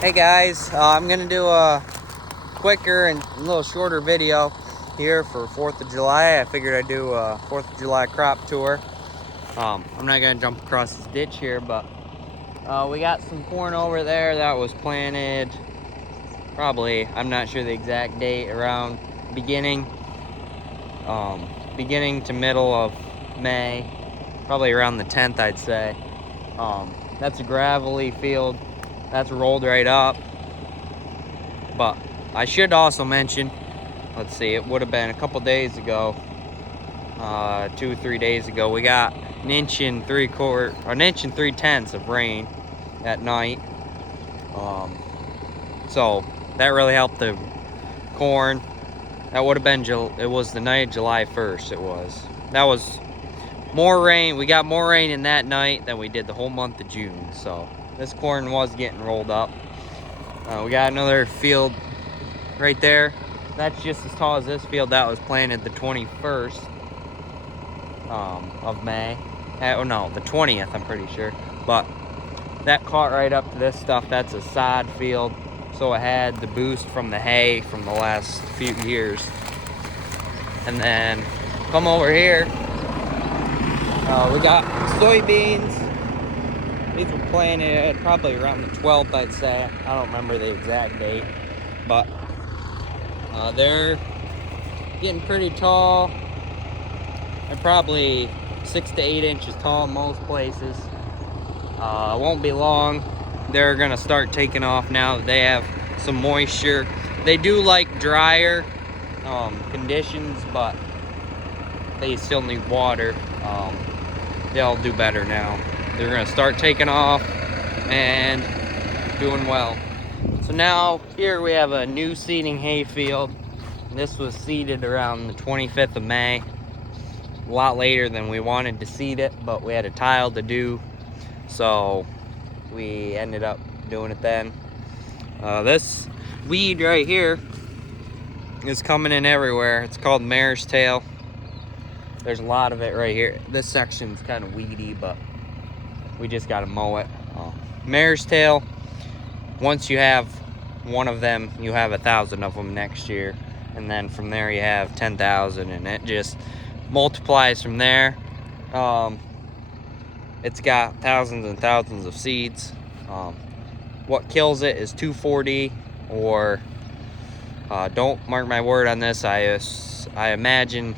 Hey guys, I'm gonna do a quicker and a little shorter video here for 4th of July. I figured I'd do a 4th of July crop tour. I'm not gonna jump across this ditch here, but we got some corn over there that was planted probably, I'm not sure the exact date, around beginning to middle of May, probably around the 10th, I'd say. That's a gravelly field. That's rolled right up. But I should also mention, let's see, it would have been a couple days ago, 2 or 3 days ago, we got an inch and 3/10 of rain at night. So that really helped the corn. That would have been, it was the night of July 1st, That was more rain. We got more rain in that night than we did the whole month of June. So this corn was getting rolled up. We got another field right there. That's just as tall as this field that was planted the 21st of May. Oh no, the 20th, I'm pretty sure. But that caught right up to this stuff. That's a sod field. So it had the boost from the hay from the last few years. And then come over here. We got soybeans. These were planted probably around the 12th, I'd say. I don't remember the exact date. But they're getting pretty tall. They're probably 6 to 8 inches tall in most places. It won't be long. They're gonna start taking off now that they have some moisture. They do like drier conditions, but they still need water. They'll do better now. They're gonna start taking off and doing well. So now here we have a new seeding hay field. This was seeded around the 25th of May. A lot later than we wanted to seed it, but we had a tile to do, so we ended up doing it then. This weed right here is coming in everywhere. It's called mare's tail. There's a lot of it right here. This section's kind of weedy, but we just got to mow it. Mare's tail, once you have one of them, you have 1,000 of them next year. And then from there you have 10,000, and it just multiplies from there. It's got thousands and thousands of seeds. What kills it is 2,4-D, or don't mark my word on this, I imagine,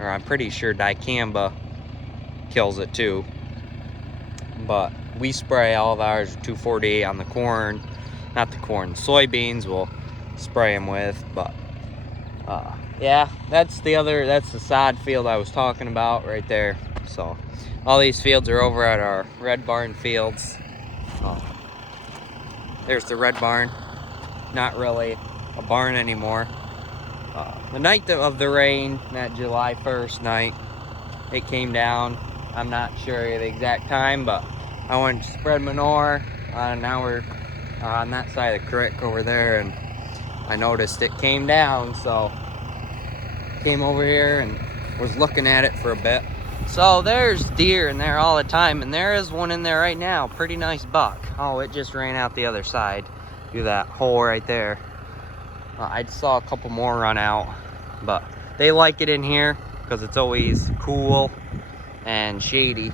or I'm pretty sure dicamba kills it too. But we spray all of ours with 2,4-D on the corn, not the corn, soybeans we'll spray them with. But yeah, that's the sod field I was talking about right there. So all these fields are over at our red barn fields. There's the red barn, not really a barn anymore. The night of the rain, that July 1st night, it came down. I'm not sure the exact time, but I went to spread manure on that side of the creek over there, and I noticed it came down, so came over here and was looking at it for a bit. So there's deer in there all the time, and there is one in there right now. Pretty nice buck. Oh, it just ran out the other side through that hole right there. I saw a couple more run out, but they like it in here because it's always cool and shady.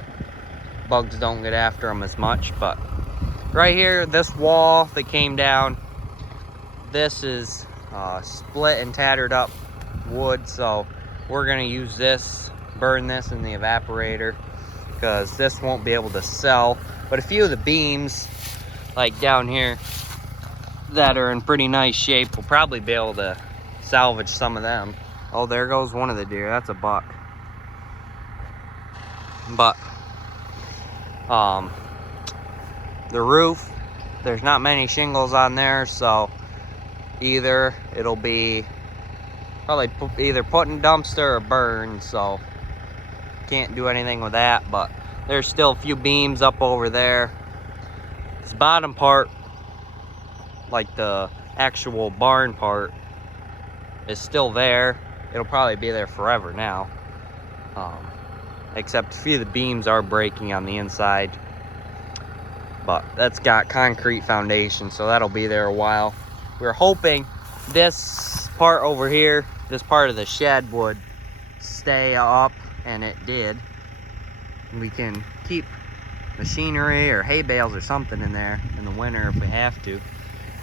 Bugs don't get after them as much. But right here, this wall that came down, this is split and tattered up wood, so we're gonna use this, burn this in the evaporator, because this won't be able to sell. But a few of the beams, like down here, that are in pretty nice shape, we'll probably be able to salvage some of them. Oh, there goes one of the deer. That's a buck. But the roof, there's not many shingles on there, so either it'll be probably either put in dumpster or burned, so can't do anything with that. But there's still a few beams up over there. This bottom part, like the actual barn part, is still there. It'll probably be there forever now. Except a few of the beams are breaking on the inside. but that's got concrete foundation, so that'll be there a while. We're hoping this part over here, this part of the shed would stay up, and it did. We can keep machinery or hay bales or something in there in the winter if we have to.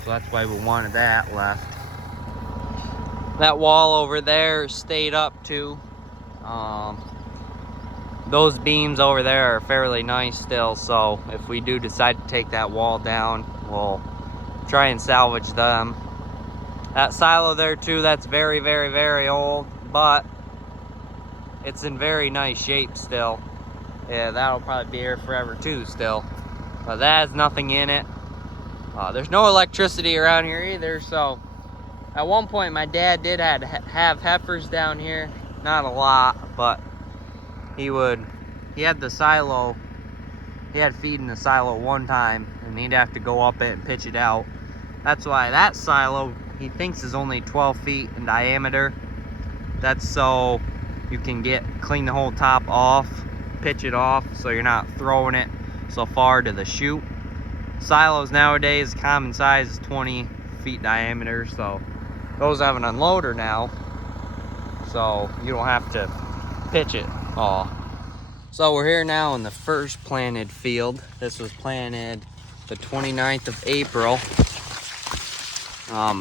So that's why we wanted that left. That wall over there stayed up too. Those beams over there are fairly nice still, so if we do decide to take that wall down, we'll try and salvage them. That silo there too, that's very, very, very old, but it's in very nice shape still. Yeah, that'll probably be here forever too still. But that has nothing in it. There's no electricity around here either, so at one point my dad did have heifers down here. Not a lot, but he had the silo, he had feed in the silo one time, and he'd have to go up it and pitch it out. That's why that silo, he thinks, is only 12 feet in diameter. That's so you can clean the whole top off, pitch it off, so you're not throwing it so far to the chute. Silos nowadays, common size is 20 feet diameter, so those have an unloader now, so you don't have to pitch it all. So we're here now in the first planted field. This was planted the 29th of April.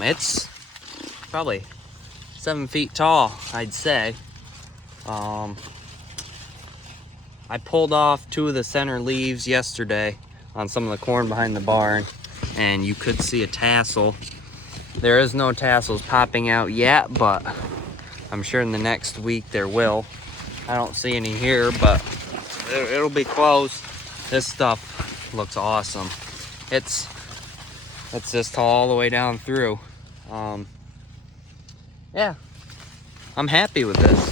It's probably 7 feet tall, I'd say. I pulled off 2 of the center leaves yesterday on some of the corn behind the barn, and you could see a tassel. There is no tassels popping out yet, but I'm sure in the next week there will. I don't see any here, but it'll be close. This stuff looks awesome. It's just all the way down through. Yeah, I'm happy with this.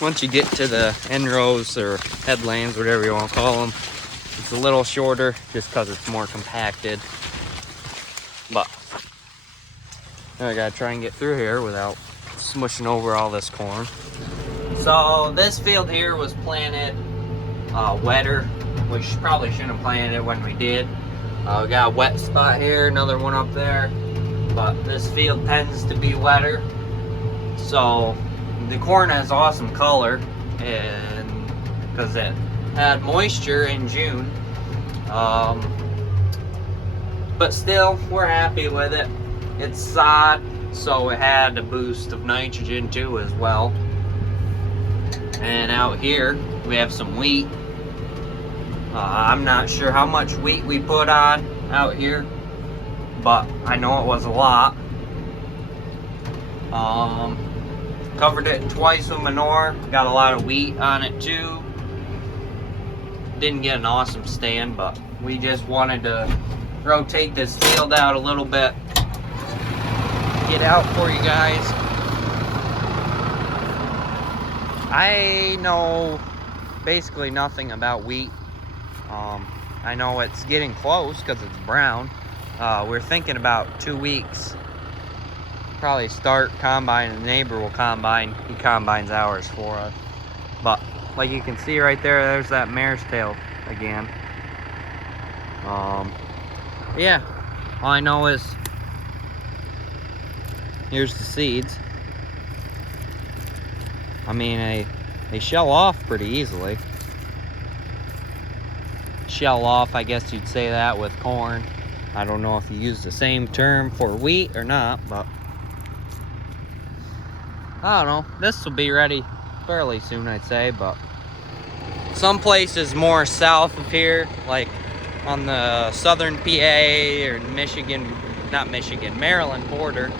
Once you get to the end rows or headlands, whatever you want to call them, it's a little shorter just because it's more compacted. But I gotta try and get through here without smushing over all this corn. So this field here was planted wetter. We probably shouldn't have planted it when we did. We got a wet spot here, another one up there. But this field tends to be wetter. So the corn has awesome color, and because it had moisture in June. But still, we're happy with it. It's sod, so it had a boost of nitrogen too as well. And out here, we have some wheat. I'm not sure how much wheat we put on out here, but I know it was a lot. Covered it twice with manure. Got a lot of wheat on it too. Didn't get an awesome stand, but we just wanted to rotate this field out a little bit. Get out for you guys. I know basically nothing about wheat. I know it's getting close because it's brown. We're thinking about 2 weeks. Probably start combine, and the neighbor will combine. He combines ours for us. But like you can see right there, there's that mare's tail again. Yeah, all I know is here's the seeds. I mean, they shell off pretty easily. Shell off, I guess you'd say that with corn. I don't know if you use the same term for wheat or not, but I don't know. This will be ready fairly soon, I'd say, but some places more south of here, like on the southern PA or Maryland border,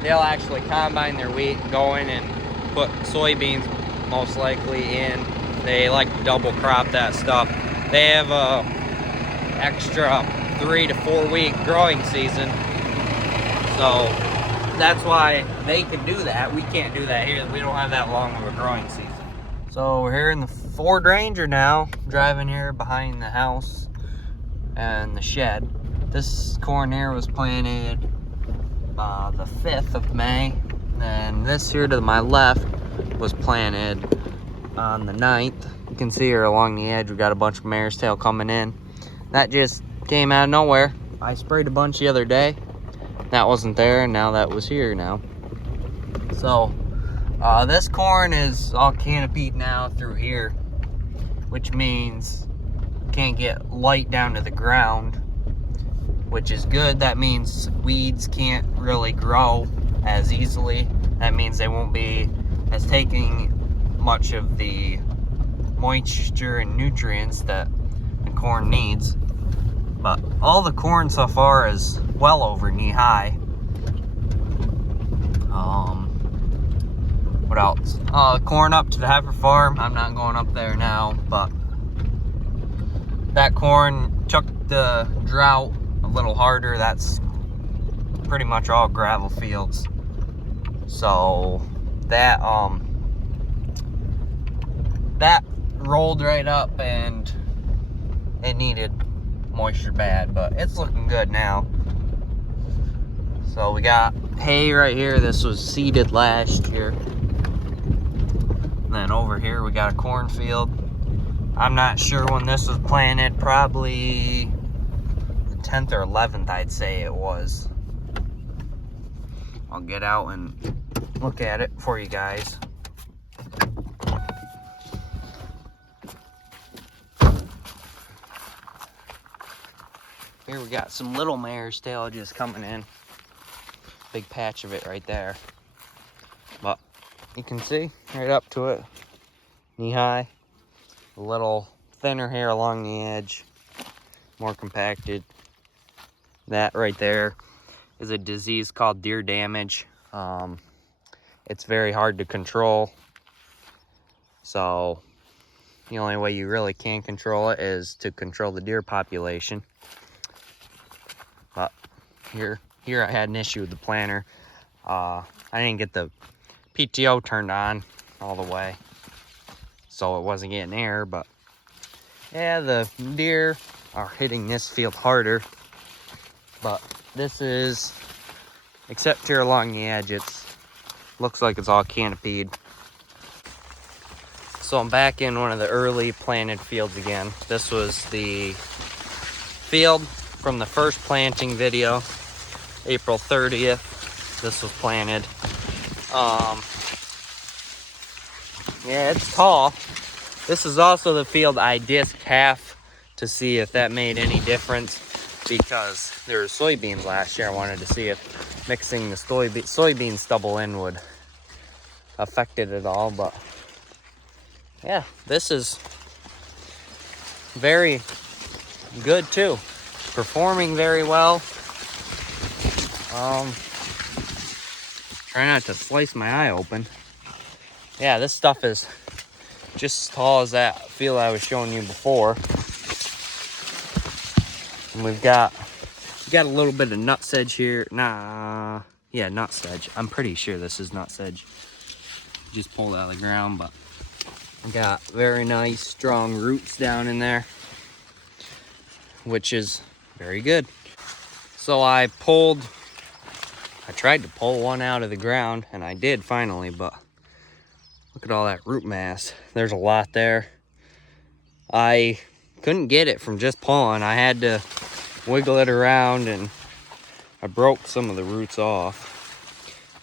they'll actually combine their wheat, go in and put soybeans most likely in. They like to double crop that stuff. They have a extra 3 to 4 week growing season, so that's why they can do that. We can't do that here. We don't have that long of a growing season. So we're here in the Ford Ranger now, driving here behind the house and the shed. This corn here was planted the 5th of May, and this here to my left was planted on the 9th. You can see here along the edge, we got a bunch of mare's tail coming in. That just came out of nowhere. I sprayed a bunch the other day. That wasn't there, and now that was here now. So, this corn is all canopied now through here, which means you can't get light down to the ground, which is good. That means weeds can't really grow as easily. That means they won't be as taking much of the moisture and nutrients that the corn needs. But all the corn so far is well over knee high. What else? Corn up to the heifer farm. I'm not going up there now, but that corn took the drought a little harder. That's pretty much all gravel fields. So that that rolled right up, and it needed moisture bad, but it's looking good now. So we got hay right here. This was seeded last year. And then over here we got a cornfield. I'm not sure when this was planted, probably the 10th or 11th, I'd say it was. I'll get out and look at it for you guys. Here we got some little mare's tail just coming in. Big patch of it right there. But you can see right up to it, knee high. A little thinner here along the edge, more compacted. That right there is a disease called deer damage. It's very hard to control. So the only way you really can control it is to control the deer population. But here I had an issue with the planter. I didn't get the PTO turned on all the way, so it wasn't getting air. But yeah, the deer are hitting this field harder. But this is, except here along the edge, it's looks like it's all canopied. So I'm back in one of the early planted fields again. This was the field from the first planting video, April 30th. This was planted. Yeah, it's tall. This is also the field I disced half to see if that made any difference, because there were soybeans last year. I wanted to see if mixing the soybean stubble in would affect it at all. But yeah, this is very good too. Performing very well. Try not to slice my eye open. Yeah, this stuff is just as tall as that field I was showing you before. And we've got a little bit of nut sedge here. Yeah, nut sedge. I'm pretty sure this is nut sedge. Just pulled out of the ground, but we got very nice strong roots down in there, which is very good. So I tried to pull one out of the ground, and I did finally, but look at all that root mass. There's a lot there. I couldn't get it from just pulling. I had to wiggle it around, and I broke some of the roots off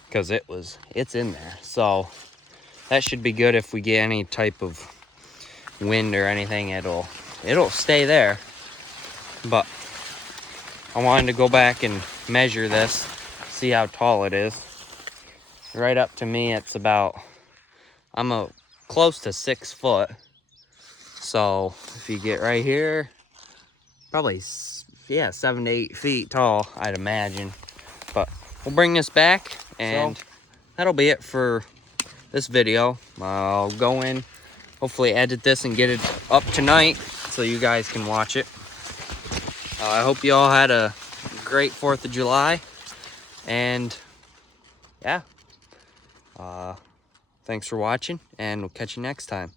because it's in there. So that should be good. If we get any type of wind or anything, it'll stay there. But I wanted to go back and measure this, see how tall it is. Right up to me, it's about, I'm close to 6 foot. So if you get right here, probably, yeah, 7 to 8 feet tall, I'd imagine. But we'll bring this back, and that'll be it for this video. I'll go in, hopefully edit this and get it up tonight so you guys can watch it. I hope you all had a great 4th of July, and yeah, thanks for watching, and we'll catch you next time.